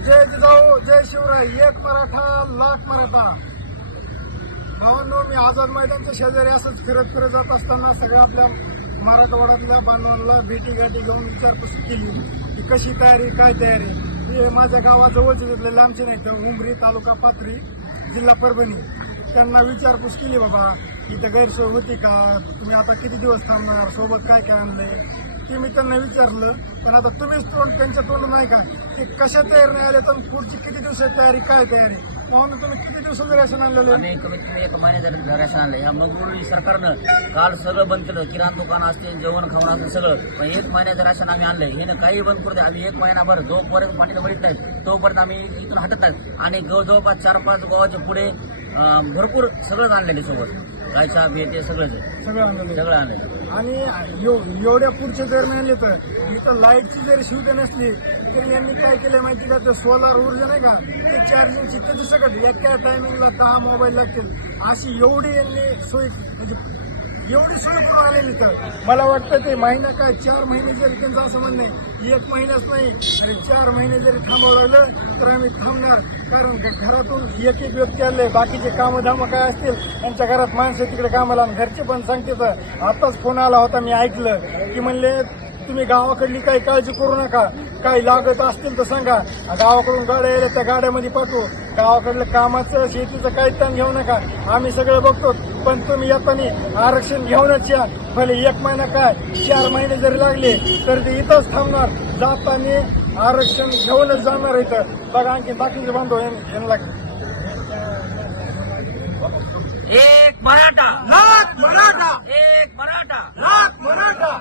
जय जिजाऊ जय शिवराय. एक मराठा लाख मराठा. भावांनो मी आझाद मैदानच्या शेजारी असंच फिरत फिरत जात असताना सगळ्या आपल्या मराठवाड्यातल्या बांधवांना भेटी गाठी घेऊन विचारपूस केली. की कशी तयारी काय तयारी? हे माझ्या गावाजवळचे तिथले लांबचे नाही तर उमरी तालुका पाथरी जिल्हा परभणी. त्यांना विचारपूस केली बाबा इथं गैरसोय होती का? तुम्ही आता किती दिवस थांबणार? सोबत काय काय आणलंय? ते मी त्यांना विचारलं पण आता तुम्हीच तोंड त्यांच्या तोंड नाही का? ते कशा तयारी नाही आले तर पुढची किती दिवसाची तयारी काय तयारी? म्हणून तुम्ही किती दिवसाचं रेशन आणलेलं? आम्ही कमीत कमी एक महिन्याचं रेशन आणलं. या मंगळूर सरकारनं काल सगळं बंद केलं. किराणा दुकान असतील जेवण खावण असतील सगळं. पण एक महिन्याचं राशन आम्ही आणलंय. हिनं काही बंद करू दे आम्ही एक महिनाभर जोपर्यंत पाणी वळीत नाही तोपर्यंत आम्ही इथून हटत नाही आणि जवळजवळपास जवळपास चार पाच गावाच्या पुढे भरपूर सगळंच आणलेलं सोबत. गायच्या ते सगळंच आहे. सगळं सगळं आणलेलं आणि एव- एवढ्या पुढचे जर मिळाले तर इथं लाईटची जरी सुविधा नसली तरी यांनी काय केलं माहिती का? ते सोलार ऊर्जा नाही का? ते चार्जिंगची त्याची सगळं एका टायमिंगला दहा मोबाईल लागतील? अशी एवढी यांनी सोय म्हणजे एवढी सुरू करून आलेली तर मला वाटतं ते महिना काय चार महिने जरी त्यांचं असं म्हणणं आहे एक महिनाच नाही चार महिने जरी थांबावं लागलं तर आम्ही थांबणार. कारण घरातून एक एक व्यक्ती आले बाकीचे कामं धामं काय असतील त्यांच्या घरात माणसं तिकडे कामाला घरचे पण सांगते तर आताच फोन आला होता मी ऐकलं की म्हणले तुम्ही गावाकडली काही काळजी करू नका. काही लागत असतील तर सांगा. गावाकडून गाड्या यायला त्या गाड्यामध्ये पाठवू. गावाकडलं कामाचं शेतीचं काही ताण घेऊ नका. आम्ही सगळं बघतो. पण तुम्ही येताना आरक्षण घेऊनच या. भले एक महिना काय चार महिने जरी लागले तर ते इथंच थांबणार. जाताना आरक्षण घेऊनच जाणार इथं. बघा आणखी बाकीचे बांधव यांना एक मराठा. लाख मराठा. एक मराठा. लाख मराठा.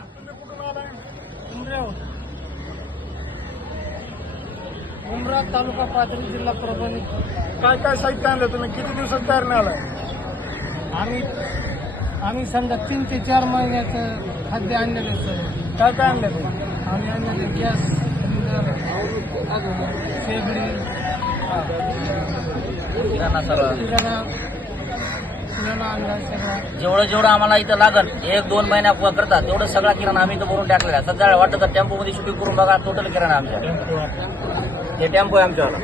उमरा तालुका पाथरी जिल्हा परभणी. काय काय साहित्य आणलं तुम्ही? किती दिवसात तयार नाही आलाय? आम्ही आम्ही समजा तीन ते चार महिन्याचं खाद्य आणलेलं सर. काय काय आणलं आम्ही आणलेलं गॅस सिलेंडर शेगडी किराणा सगळं. किराणा किराणा आणला सगळा. जेवढं जेवढं आम्हाला इथं लागल एक दोन महिन्या करतात तेवढं सगळा किराणा आम्ही इथं भरून टाकलेला आहे. सध्या वाटतं तर टेम्पो मध्ये शूटिंग करून बघा टोटल किराणा आमच्या. हे टेम्पो आहे आमच्यावाला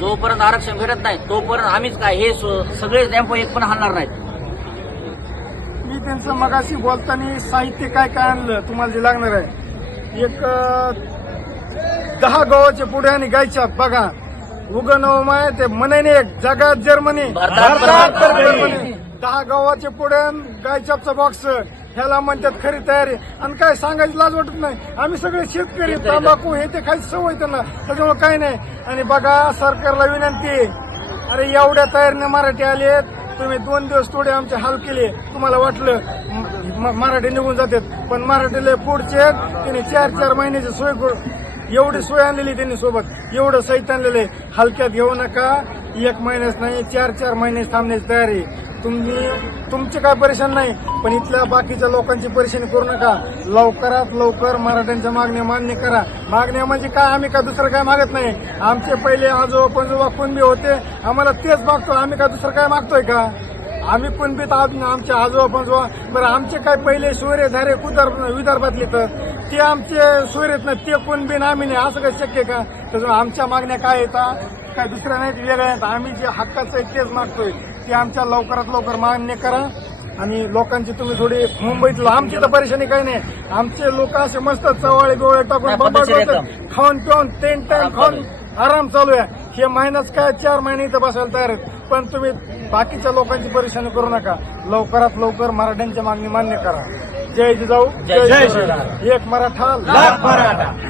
जोपर्यंत आरक्षण भेटत नाही तोपर्यंत आम्हीच काय हे सगळे टेम्पो एक पण हलणार नाहीत. मी त्यांचं मगाशी बोलताना साहित्य काय काय आणलं तुम्हाला जे लागणार आहे. एक दहा गव्हाचे पुढे आणि गायच्या बघा उग माय ते म्हणे एक जगात जर्मनी. भारतात जर्मनी. दहा गव्हाचे पुढे आणि गायच्यापचा बॉक्स ह्याला म्हणतात खरी तयारी. आणि काय सांगायची लाज वाटत नाही. आम्ही सगळे शेतकरी. तंबाखू हे ते खायची सवय त्यांना. त्याच्यामुळे काही नाही. आणि बघा सरकारला विनंती आहे. अरे एवढ्या तयारीने मराठी आलेत तुम्ही दोन दिवस थोडे आमचे हाल केले. तुम्हाला वाटलं मराठी निघून जातात. पण मराठीला पुढचे त्यांनी चार चार महिन्याची सोय करून एवढी सोय आणलेली त्यांनी सोबत. एवढं साहित्य आणलेलं आहे. हलक्यात घेऊ नका. एक महिन्याच नाही चार चार महिने थांबण्याची तयारी तुम्ही तुमची काय परेशान नाही पण इथल्या बाकीच्या लोकांची परेशानी करू नका. लवकरात लवकर मराठ्यांच्या मागण्या मान्य करा. मागण्या म्हणजे काय? आम्ही काय दुसरं काय मागत नाही. आमचे पहिले आजोबा पंजोबा कुणबी होते आम्हाला तेच मागतो. आम्ही काय दुसरं काय मागतोय का? आम्ही कुणबीत आहोत ना आमचे आजोबा पंजोबा बरं आमचे काय पहिले सूर्य धारे कुदर विदर्भातले तर? ते आमचे सोयरेत ना ते कुणबी आम्ही नाही. असं काही शक्य का? त्याच्यामुळे आमच्या मागण्या काय येतात काय दुसऱ्या नाहीत वेगळ्या आहेत आम्ही जे हक्काचं आहे तेच मागतोय. ते आमच्या लवकरात लवकर मान्य करा. आणि लोकांची तुम्ही थोडी मुंबईतलं आमची तर परेशानी काही नाही. आमचे लोक असे मस्त चवळे बिवळे टाकून. खाऊन पिऊन तीन टाइम खाऊन. आराम चालू आहे. हे महिनाच काय चार महिने इथं बसायला तयार आहेत. पण तुम्ही बाकीच्या लोकांची परेशानी करू नका. लवकरात लवकर मराठ्यांची मागणी मान्य करा. जय जिजाऊ जय. शिवराय. एक मराठा. मराठा.